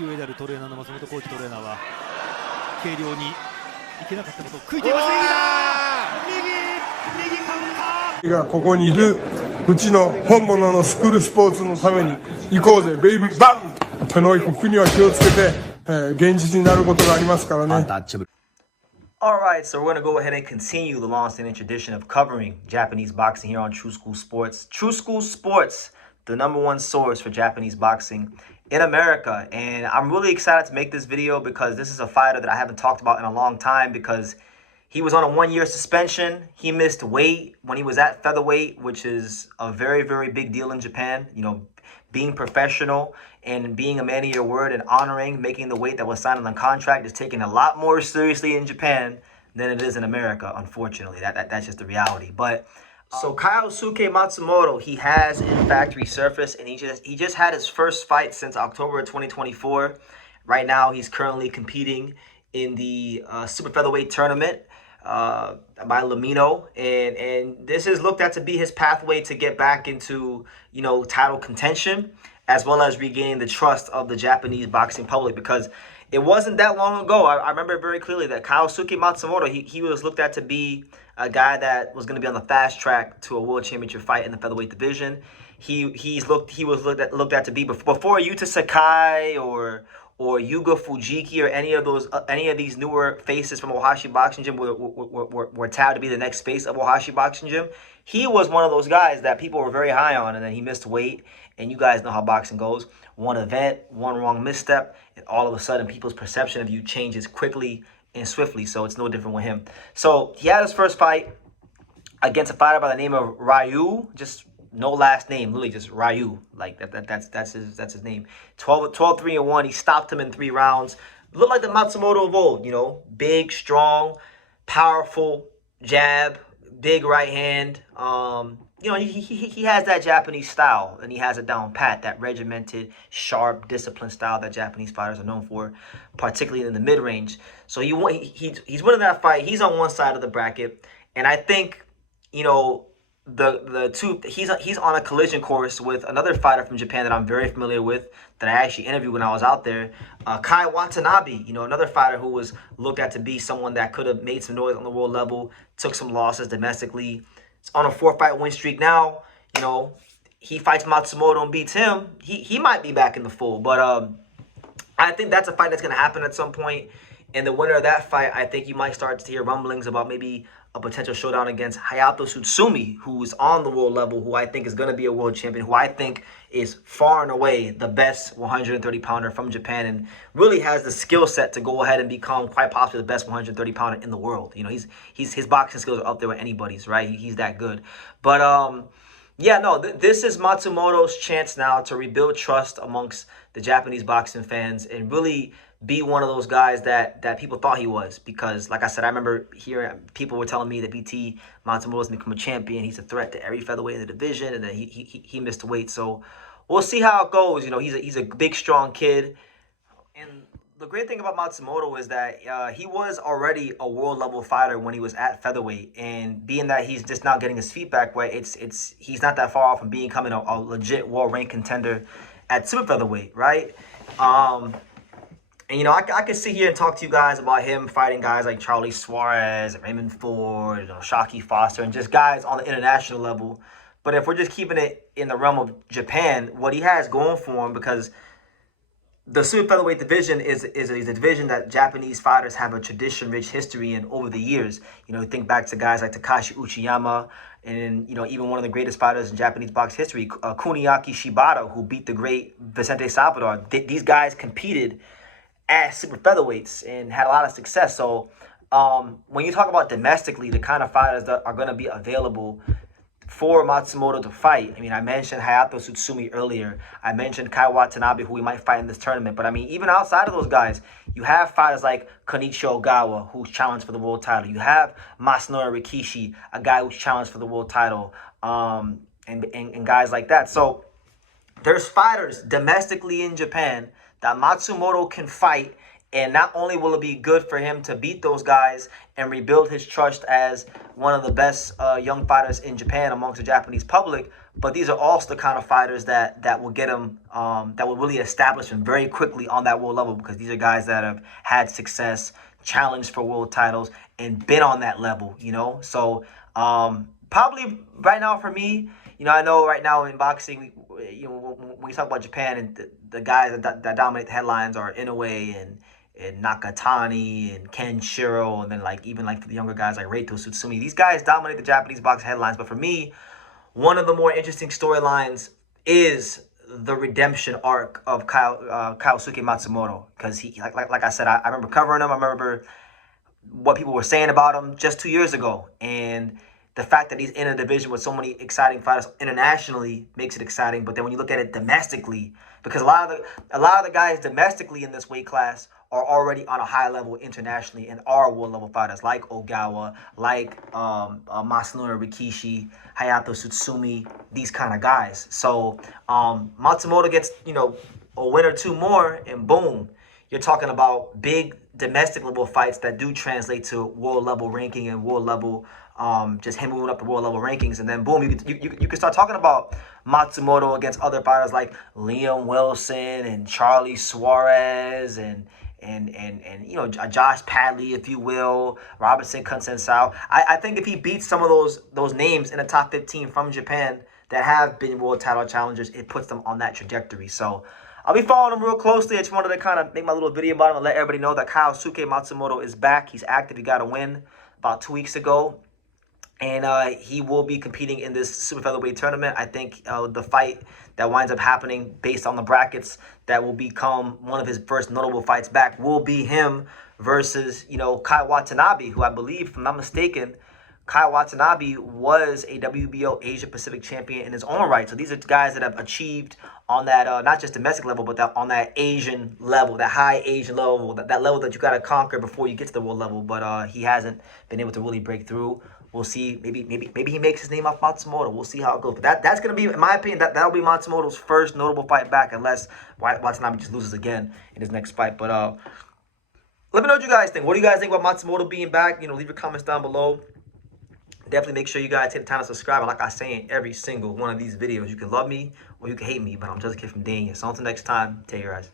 年上であるトレーナーの松本浩二トレーナーは軽量にいけなかったことを悔いています。右カウンターがここにいるうちの本物のスクールスポーツのために行こうぜベイビーバン手の国には気をつけて、現実になることがありますからね。Alright, so we're going to go ahead and continue the long-standing tradition of covering Japanese boxing here on True School Sports. True School Sports, the #1 source for Japanese boxing in America. And I'm really excited to make this video because this is a fighter that I haven't talked about in a long time because he was on a 1-year suspension. He missed weight when he was at featherweight, which is a very, very big deal in Japan. You know, being professional and being a man of your word and honoring making the weight that was signed on the contract is taken a lot more seriously in Japan than it is in America, unfortunately. That's just the reality. But so Keisuke Matsumoto, he has in fact resurfaced, and he just had his first fight since October of 2024. Right now, he's currently competing in the super featherweight tournament by Lamino, and this is looked at to be his pathway to get back into, you know, title contention, as well as regaining the trust of the Japanese boxing public, because it wasn't that long ago. I remember very clearly that Keisuke Matsumoto, he was looked at to be a guy that was going to be on the fast track to a world championship fight in the featherweight division. He was looked at to be before Yuta Sakai or Yuga Fujiki or any of these newer faces from Ohashi Boxing Gym were touted to be the next face of Ohashi Boxing Gym. He was one of those guys that people were very high on, and then he missed weight. And you guys know how boxing goes. One event, one wrong misstep, and all of a sudden people's perception of you changes quickly and swiftly. So it's no different with him. So he had his first fight against a fighter by the name of Ryu, just no last name, literally just Ryu. Like that's his name. 12-3-1. He stopped him in 3 rounds. Looked like the Matsumoto of old, you know, big, strong, powerful jab, big right hand. You know, he has that Japanese style, and he has it down pat, that regimented, sharp, disciplined style that Japanese fighters are known for, particularly in the mid-range. So he's winning that fight. He's on one side of the bracket, and I think, you know, the two, he's on a collision course with another fighter from Japan that I'm very familiar with, that I actually interviewed when I was out there, Kai Watanabe. You know, another fighter who was looked at to be someone that could have made some noise on the world level, took some losses domestically. It's on a 4-fight win streak now. You know, he fights Matsumoto and beats him. He might be back in the fold, but I think that's a fight that's going to happen at some point. And the winner of that fight, I think you might start to hear rumblings about maybe a potential showdown against Hayato Tsutsumi, who's on the world level, who I think is going to be a world champion, who I think is far and away the best 130-pounder from Japan, and really has the skill set to go ahead and become quite possibly the best 130-pounder in the world. You know, his boxing skills are up there with anybody's, right? He's that good. But yeah, no, this is Matsumoto's chance now to rebuild trust amongst the Japanese boxing fans and really be one of those guys that people thought he was. Because, like I said, I remember hearing people were telling me that BT Matsumoto's going to become a champion. He's a threat to every featherweight in the division, and then he missed weight. So we'll see how it goes. You know, he's a big, strong kid. And the great thing about Matsumoto is that he was already a world-level fighter when he was at featherweight. And being that he's just now getting his feet back wet, he's not that far off from becoming a legit world-ranked contender at super featherweight, right? And, you know, I could sit here and talk to you guys about him fighting guys like Charlie Suarez, Raymond Ford, you know, Shockey Foster, and just guys on the international level. But if we're just keeping it in the realm of Japan, what he has going for him, because the super featherweight division is a division that Japanese fighters have a tradition-rich history in over the years. You know, think back to guys like Takashi Uchiyama, and, you know, even one of the greatest fighters in Japanese box history, Kuniaki Shibata, who beat the great Vicente Salvador. These guys competed as super featherweights and had a lot of success. So when you talk about domestically, the kind of fighters that are going to be available for Matsumoto to fight, I mean, I mentioned Hayato Tsutsumi earlier. I mentioned Kai Watanabe, who we might fight in this tournament. But I mean, even outside of those guys, you have fighters like Konichi Ogawa, who's challenged for the world title. You have Masanori Rikishi, a guy who's challenged for the world title, and guys like that. So there's fighters domestically in Japan that Matsumoto can fight, and not only will it be good for him to beat those guys and rebuild his trust as one of the best young fighters in Japan amongst the Japanese public, but these are also the kind of fighters that will get him, that will really establish him very quickly on that world level, because these are guys that have had success, challenged for world titles, and been on that level, you know? So probably right now for me, you know, I know right now in boxing, you know, when you talk about Japan, and the guys that dominate the headlines are Inoue and Nakatani and Ken Shiro, and then like even like for the younger guys like Reito Tsutsumi. These guys dominate the Japanese boxing headlines. But for me, one of the more interesting storylines is the redemption arc of Keisuke Matsumoto, because he like I said, I remember covering him. I remember what people were saying about him just 2 years ago, and the fact that he's in a division with so many exciting fighters internationally makes it exciting. But then when you look at it domestically, because a lot of the guys domestically in this weight class are already on a high level internationally and are world level fighters, like Ogawa, like Masanori Rikishi, Hayato Tsutsumi, these kind of guys. So Matsumoto gets, you know, a win or two more, and boom, you're talking about big domestic level fights that do translate to world level ranking and world level, just him moving up the world level rankings. And then boom, you can start talking about Matsumoto against other fighters like Liam Wilson and Charlie Suarez and you know, Josh Padley, if you will, Robinson Consensao. I think if he beats some of those names in the top 15 from Japan that have been world title challengers, it puts them on that trajectory. So I'll be following him real closely. I just wanted to kind of make my little video about him and let everybody know that Keisuke Matsumoto is back. He's active. He got a win about 2 weeks ago. And he will be competing in this super featherweight tournament. I think the fight that winds up happening based on the brackets that will become one of his first notable fights back will be him versus, you know, Kai Watanabe, who I believe, if I'm not mistaken, Kai Watanabe was a WBO Asia Pacific champion in his own right. So these are guys that have achieved on that, not just domestic level, but on that Asian level, that high Asian level, that level that you got to conquer before you get to the world level. But he hasn't been able to really break through. We'll see. Maybe he makes his name off Matsumoto. We'll see how it goes. But that's going to be, in my opinion, that'll be Matsumoto's first notable fight back, unless Watanabe just loses again in his next fight. But let me know what you guys think. What do you guys think about Matsumoto being back? You know, leave your comments down below. Definitely make sure you guys take the time to subscribe. And like I say in every single one of these videos, you can love me or you can hate me, but I'm just a kid from Dania. So until next time, take your eyes.